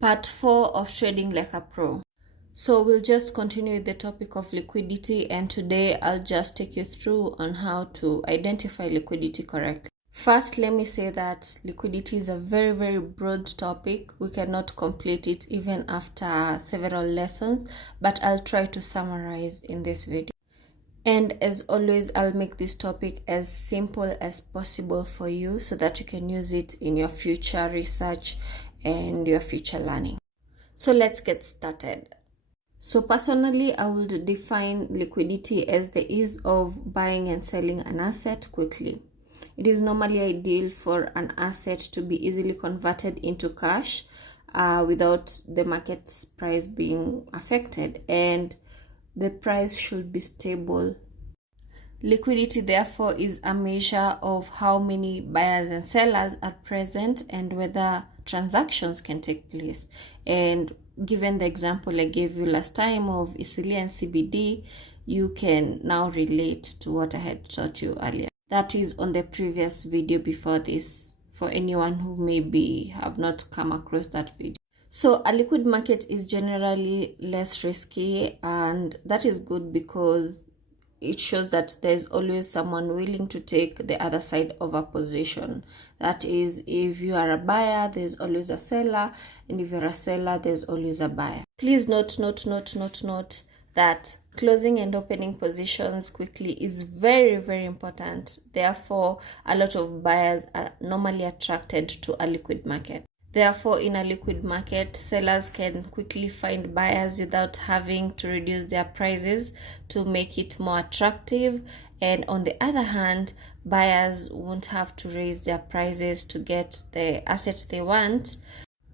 Part 4 of Trading Like a Pro. So we'll just continue with the topic of liquidity, and today I'll just take you through on how to identify liquidity correctly. First, let me say that liquidity is a very, very broad topic. We cannot complete it even after several lessons, but I'll try to summarize in this video. And as always, I'll make this topic as simple as possible for you so that you can use it in your future research and your future learning. So let's get started. So personally, I would define liquidity as the ease of buying and selling an asset quickly. It is normally ideal for an asset to be easily converted into cash without the market price being affected, and the price should be stable. Liquidity, therefore, is a measure of how many buyers and sellers are present and whether transactions can take place. And given the example I gave you last time of Isili and CBD, you can now relate to what I had taught you earlier. That is on the previous video before this, for anyone who maybe have not come across that video. So a liquid market is generally less risky, and that is good because it shows that there's always someone willing to take the other side of a position. That is, if you are a buyer, there's always a seller, and if you're a seller, there's always a buyer. Please note that closing and opening positions quickly is very, very important. Therefore, a lot of buyers are normally attracted to a liquid market. Therefore, in a liquid market, sellers can quickly find buyers without having to reduce their prices to make it more attractive. And on the other hand, buyers won't have to raise their prices to get the assets they want,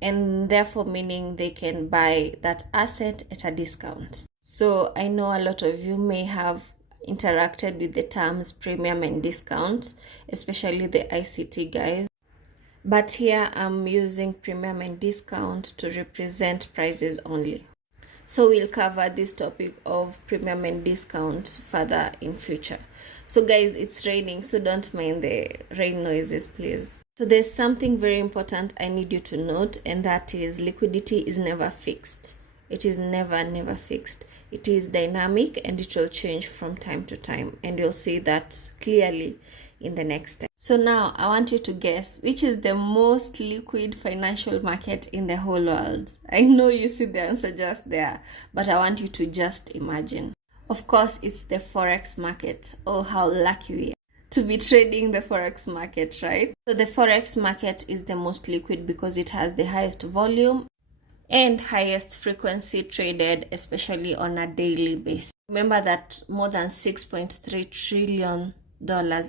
and therefore meaning they can buy that asset at a discount. So I know a lot of you may have interacted with the terms premium and discount, especially the ICT guys. But here I'm using premium and discount to represent prices only. So we'll cover this topic of premium and discount further in future. So guys, it's raining, so don't mind the rain noises, please. So there's something very important I need you to note, and that is liquidity is never fixed. It is never fixed. It is dynamic and it will change from time to time, and you'll see that clearly in the next step. So now I want you to guess which is the most liquid financial market in the whole world. I know you see the answer just there, but I want you to just imagine. Of course, it's the Forex market. Oh, how lucky we are to be trading the Forex market, right? So the Forex market is the most liquid because it has the highest volume and highest frequency traded, especially on a daily basis. Remember that more than $6.3 trillion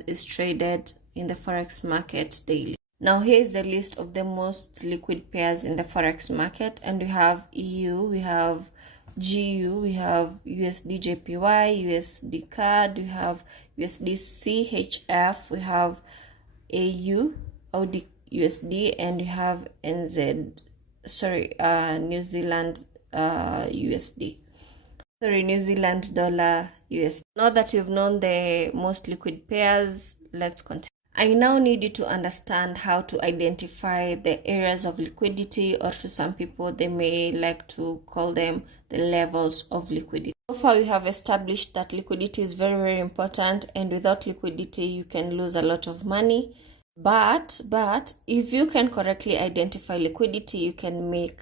is traded in the Forex market daily. Now here's the list of the most liquid pairs in the Forex market, and we have EU, we have GU, we have USD JPY, USD CAD, we have USD CHF, we have AU, AUD USD, and we have New Zealand USD. New Zealand dollar USD. Now that you've known the most liquid pairs, let's continue. I now need you to understand how to identify the areas of liquidity, or to some people, they may like to call them the levels of liquidity. So far, we have established that liquidity is very, very important, and without liquidity, you can lose a lot of money. But if you can correctly identify liquidity, you can make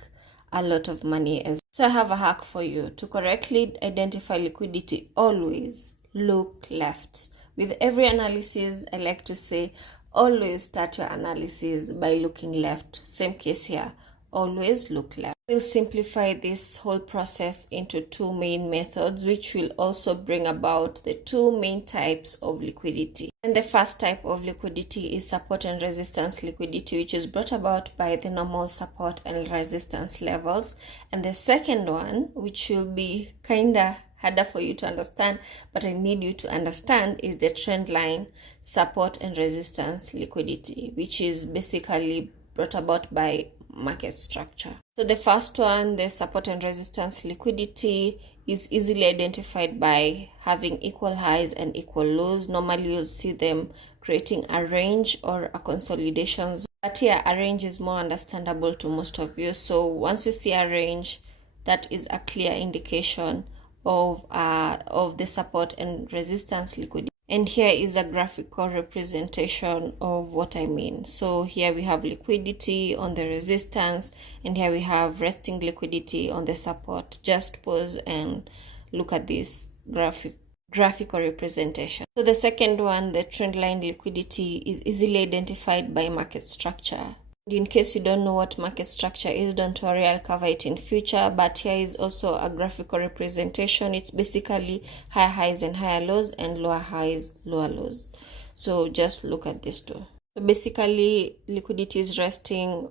a lot of money as well. So I have a hack for you. To correctly identify liquidity, always look left. With every analysis, I like to say, always start your analysis by looking left. Same case here, always look left. We'll simplify this whole process into two main methods, which will also bring about the two main types of liquidity. And the first type of liquidity is support and resistance liquidity, which is brought about by the normal support and resistance levels. And the second one, which will be kinda harder for you to understand, but I need you to understand, is the trend line support and resistance liquidity, which is basically brought about by market structure. So the first one, the support and resistance liquidity, is easily identified by having equal highs and equal lows. Normally you'll see them creating a range or a consolidation zone. But here a range is more understandable to most of you. So once you see a range, that is a clear indication of the support and resistance liquidity. And here is a graphical representation of what I mean. So here we have liquidity on the resistance, and here we have resting liquidity on the support. Just pause and look at this graphical representation. So the second one, the trend line liquidity, is easily identified by market structure. In case you don't know what market structure is, don't worry, I'll cover it in future. But here is also a graphical representation. It's basically higher highs and higher lows, and lower highs, lower lows. So just look at these two. So basically, liquidity is resting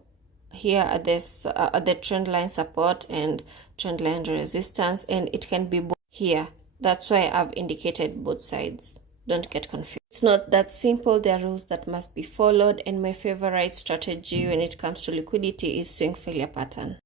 here at this at the trend line support and trend line resistance, and it can be both here. That's why I've indicated both sides. Don't get confused. It's not that simple. There are rules that must be followed, and my favorite strategy when it comes to liquidity is swing failure pattern.